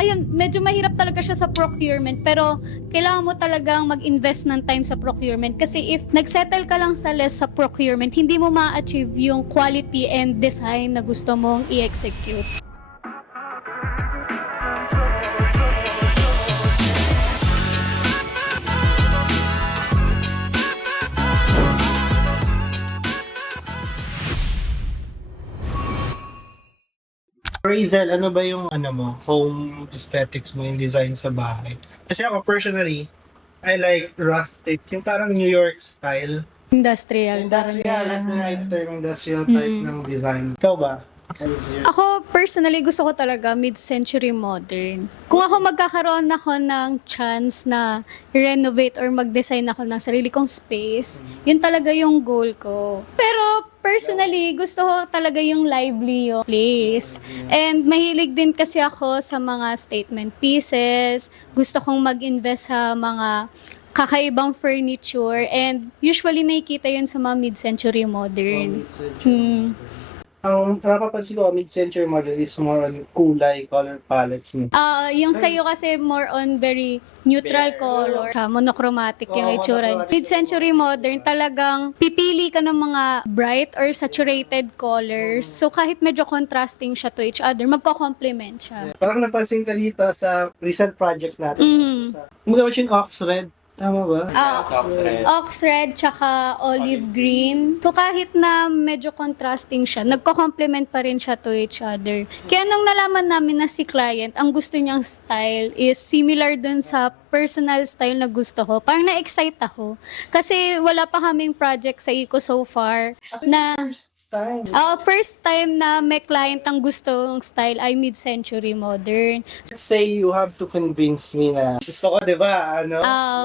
ayun, medyo mahirap talaga siya sa procurement, pero kailangan mo talagang mag-invest ng time sa procurement kasi if nagsettle ka lang sa less sa procurement, hindi mo ma-achieve yung quality and design na gusto mong i-execute. Razel, ano ba yung home aesthetics mo, yung design sa bahay? Kasi ako personally, I like rustic, yung parang New York style. Industrial. Industrial, that's the right term, industrial type ng design. Ikaw ba? Ano is your- Ako, personally, gusto ko talaga mid-century modern. Kung ako magkakaroon ako ng chance na renovate or mag-design ako ng sarili kong space, yun talaga yung goal ko. Pero personally, gusto ko talaga yung lively yung place. And mahilig din kasi ako sa mga statement pieces. Gusto kong mag-invest sa mga kakaibang furniture. And usually nakikita yun sa mga mid-century modern. Hmm. Ang napapansin ko, mid-century model is more on kulay, color palettes niya. Yung sa'yo kasi more on very neutral color. Monochromatic yung Oo, itsura. monochromatic. Mid-century modern, talagang pipili ka ng mga bright or saturated colors. So kahit medyo contrasting siya to each other, magko-complement siya. Parang napansin ka dito sa recent project natin. Mhm. Gumagawa siya yung Ox Red. Tama ba? Ox red tsaka olive green. So kahit na medyo contrasting siya, nagko-complement pa rin siya to each other. Kaya nung nalaman namin na si client, ang gusto niyang style is similar dun sa personal style na gusto ko. Parang na-excite ako. Kasi wala pa kaming project sa Eco so far na first time na may client ang gustong style ay mid-century modern. Let's say you have to convince me na gusto ko, di ba,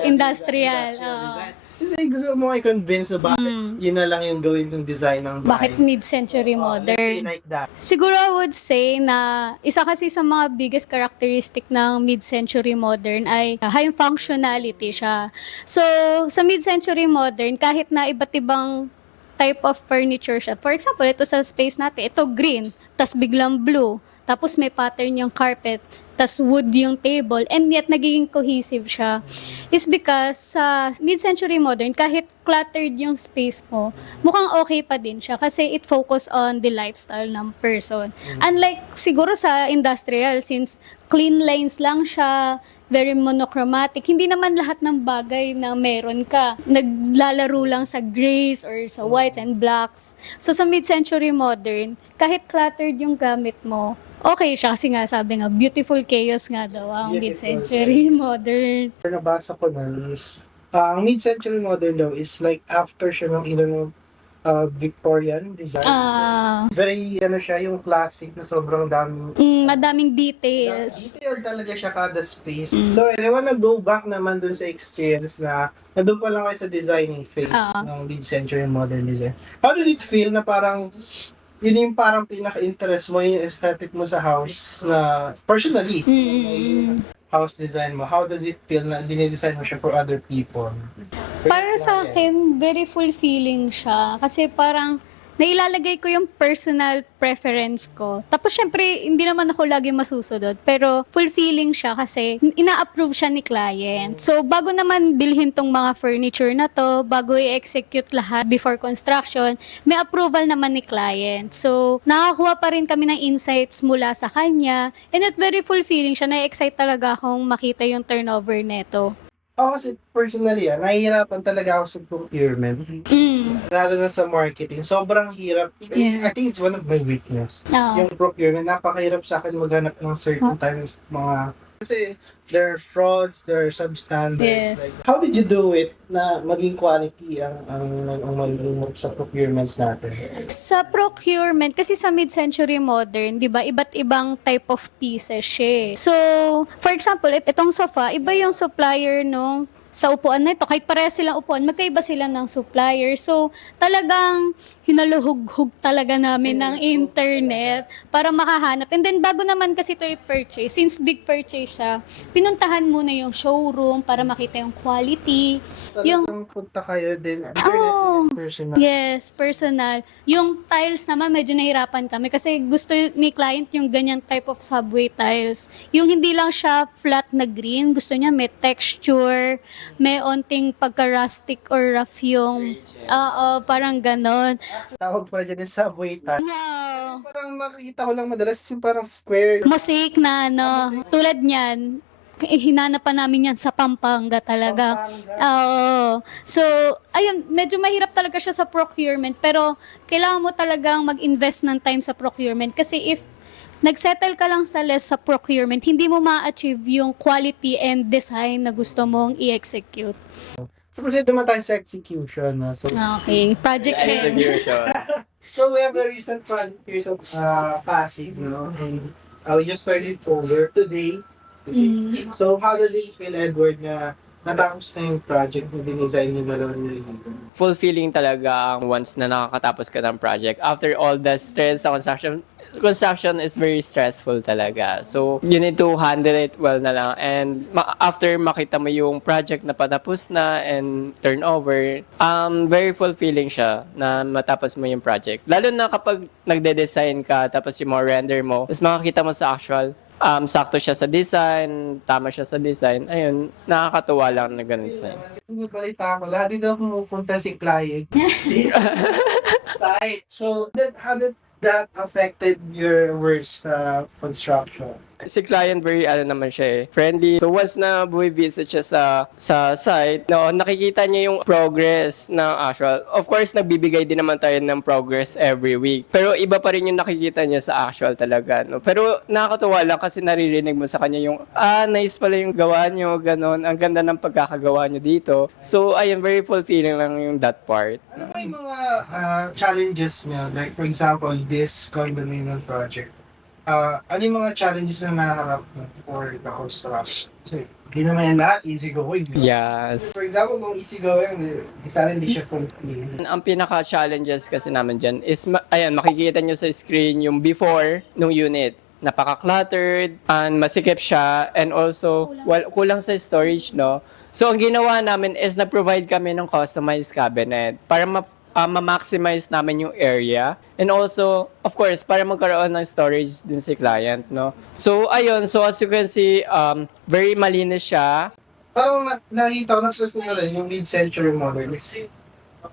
Industrial. design. Kasi gusto mo i-convince na bakit yun na lang yung gawin kong design ng bahay. Bakit mid-century Let's say modern? like that. Siguro I would say na isa kasi sa mga biggest characteristic ng mid-century modern ay high functionality siya. So, sa mid-century modern, kahit na iba't ibang type of furniture siya. For example, ito sa space natin, ito green, tas biglang blue, tapos may pattern yung carpet, tas wood yung table, and yet nagiging cohesive siya. Is because sa mid-century modern, kahit cluttered yung space mo, mukhang okay pa din siya kasi it focus on the lifestyle ng person. Unlike siguro sa industrial, since clean lines lang siya, very monochromatic. Hindi naman lahat ng bagay na meron ka naglalaro lang sa grays or sa whites and blacks. So sa mid-century modern, kahit cluttered yung gamit mo, okay siya kasi nga sabi nga, beautiful chaos nga daw ang Beautiful mid-century modern. Nabasa ko na is, ang mid-century modern daw is like after siya ng Victorian design. Very, siya, yung classic na sobrang daming Madaming details. detailed talaga siya kada space. So, I wanna go back naman dun sa experience na nandun pa lang kayo sa designing phase ng mid-century modern design. How did it feel na parang yun yung parang pinaka-interest mo, yung aesthetic mo sa house na personally, yung house design mo, how does it feel na dinidesign mo siya for other people? Para sa akin, very fulfilling siya. Kasi parang nailalagay ko yung personal preference ko. Tapos syempre, hindi naman ako lagi masusunod. Pero fulfilling siya kasi ina-approve siya ni client. So bago naman bilhin tong mga furniture na to, bago i-execute lahat before construction, may approval naman ni client. So nakakuha pa rin kami ng insights mula sa kanya. And it very fulfilling siya. Na-excite talaga akong makita yung turnover neto. Ako kasi personally, nahihirapan talaga ako sa procurement. Lalo na sa marketing. Sobrang hirap. I think it's one of my weakness. Yung procurement, napakahirap sa akin maghanap ng certain types of mga... Kasi there are frauds, there are substandards. Yes. Like, how did you do it na maging quality ang sa procurement natin? Sa procurement, kasi sa mid-century modern, di ba, iba't ibang type of pieces siya. So, for example, itong sofa, iba yung supplier nung sa upuan na ito. Kahit pareha silang upuan, magkaiba sila ng supplier. So, talagang hinaluhug-hug talaga namin ng internet para makahanap. And then bago naman kasi ito i-purchase, since big purchase siya, pinuntahan muna yung showroom para makita yung quality. Yung Talagang punta kayo din. Oh, Personal. yes, personal. Yung tiles naman, medyo nahirapan kami kasi gusto ni client yung ganyan type of subway tiles. Yung hindi lang siya flat na green, gusto niya may texture, may onting pagka-rustic or rough yung, parang ganon. Tawag pala dyan yung subway tile. Wow! Parang makikita ko lang madalas yung parang square. Mosaic na ano, tulad niyan, hinanap pa namin yan sa Pampanga talaga. Oo. So, ayun, medyo mahirap talaga siya sa procurement, pero kailangan mo talagang mag-invest ng time sa procurement kasi if nagsettle ka lang sa less sa procurement, hindi mo ma-achieve yung quality and design na gusto mong i-execute. So, proceed naman tayo sa execution. No? So, Okay, project head. Execution. so, we have a recent project here of passing, no? And we just started Polar today. So, how does it feel, Edward, na natapos na yung project na dinesign niyo dalawa nila dito? Fulfilling talaga ang once na nakakatapos ka ng project. After all the stress sa construction is very stressful talaga. So, you need to handle it well na lang. And after makita mo yung project na patapos na and turnover, very fulfilling siya na matapos mo yung project. Lalo na kapag nagde-design ka, tapos yung mga render mo, tapos makakita mo sa actual, sakto siya sa design, tama siya sa design. Ayun, nakakatuwa lang na ganun design. Balita ko, lahat din daw pumupunta si client. Site. So, how did that affected your work sa construction? Si client very naman siya friendly. So once na buwi-visit siya sa site, no, nakikita niya yung progress ng actual. Of course, nagbibigay din naman tayo ng progress every week. Pero iba pa rin yung nakikita niya sa actual talaga, no. Pero nakakatuwa lang kasi naririnig mo sa kanya yung nice pala yung gawa niyo, ganon. Ang ganda ng pagkakagawa niyo dito. So ayun, very fulfilling lang yung that part. Ano ba yung mga challenges niya? Like, for example, this condominium project. Ano yung mga challenges na naharap mo for the construction? Kasi, hindi naman yan lahat easy going. Yes. For example, kung easy going, isa rin di siya fulfilling. Ang pinaka-challenges kasi namin dyan is, ayan, makikita nyo sa screen yung before nung unit. Napaka-cluttered, and masikip siya, and also, kulang sa storage, no? So, ang ginawa namin is nag-provide kami ng customized cabinet para ma-maximize namin yung area. And also, of course, para magkaroon ng storage din si client, no? So, ayun. So, as you can see, very malinis siya. Parang nakita ko, nasa rin yung mid-century modern.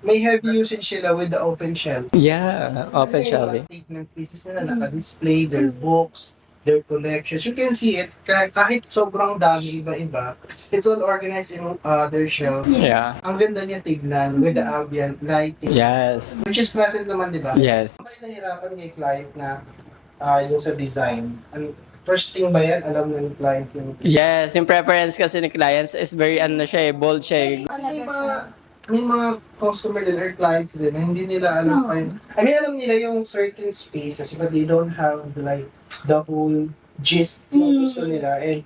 May heavy usage sila with the open shelf. Yeah, open Kasi yung shelving. mga statement pieces nila naka-display, their books, their collections. You can see it, kahit sobrang dami iba-iba, it's all organized in their shelf. Yeah. Ang ganda niya tignan with the ambient lighting. Yes. Which is pleasant naman, di ba? Yes. Mas nahirapan kay client na yung sa design. First thing ba yan, alam na ng client yung... Yes, yung preference kasi ni clients is very bold siya. Kasi may mga customer din or clients din na hindi nila alam pa yun. I mean, alam nila yung certain spaces but they don't have like the whole gist na gusto nila. And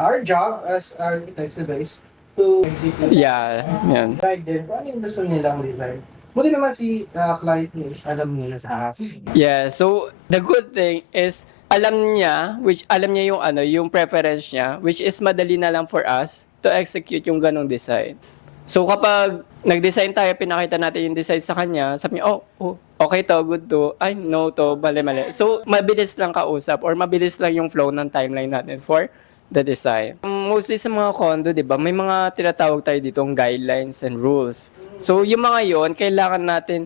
our job as architects, diba, is to execute. Yeah, yan. Guide them kung ano yung gusto nilang design. Buti naman si client niya is alam nila sa akin. Yeah, so the good thing is alam niya yung preference niya, which is madali na lang for us to execute yung ganong design. So kapag nag-design tayo, pinakita natin yung design sa kanya, sabi niya, okay to, good to, ay no to, mali. So mabilis lang kausap or mabilis lang yung flow ng timeline natin for the design. Mostly sa mga condo, di ba, may mga tinatawag tayo ditong guidelines and rules. So yung mga yon kailangan natin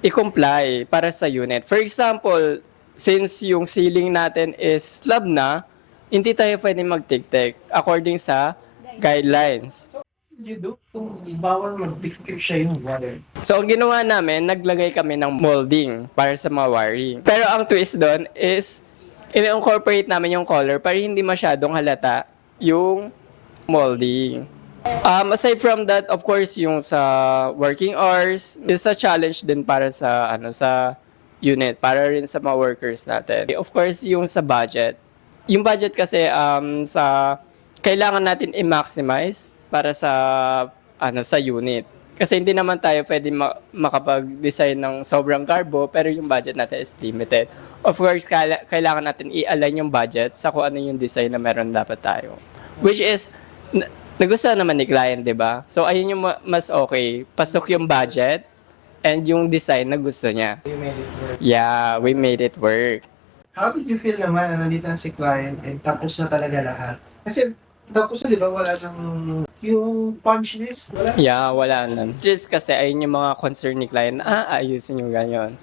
i-comply para sa unit. For example, since yung ceiling natin is slab na, hindi tayo pwede mag-tic-tac according sa guidelines. You do, kung bawal mag-picture siya yung wire. So, ang ginawa namin, naglagay kami ng molding para sa mga wiring. Pero ang twist doon is, in-incorporate namin yung color para hindi masyadong halata yung molding. Aside from that, of course, yung sa working hours is a challenge din para sa sa unit, para rin sa mga workers natin. Of course, yung sa budget. Yung budget kasi kailangan natin i-maximize para sa sa unit. Kasi hindi naman tayo pwede makapag-design ng sobrang garbo, pero yung budget natin is limited. Of course, kailangan natin i-align yung budget sa kung ano yung design na meron dapat tayo. Which is, nagustuhan naman ni client, di ba? So, ayun yung mas okay. Pasok yung budget and yung design na gusto niya. You made it work. Yeah, we made it work. How did you feel naman na nandito na si client and tapos na talaga lahat? Kasi tapos na, di ba, wala nang yung punch list, wala. Yeah, wala na. Just kasi ayun yung mga concern ni client na ayusin yung ganyan.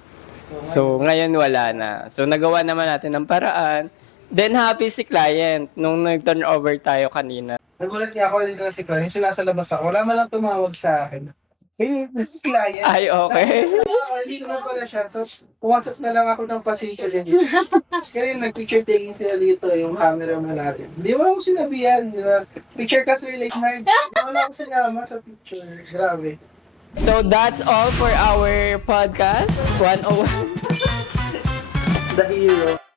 So, ngayon wala na. So, nagawa naman natin ng paraan. Then, happy si client nung nag-turn over tayo kanina. Nagulat niya ako dito na si client, kasi nasa labas ako, wala man lang tumawag sa akin. Hey, this is client. Ay, okay. Dito na pala siya. So, pumasok na lang ako ng pasilyo din. Kasi nag-picture taking sila dito, yung cameraman natin. Hindi mo ako sinabihan, di ba? Picture ka sa like nerd. Hindi mo lang ako sinama sa picture. Grabe. So, that's all for our podcast. 101. The hero.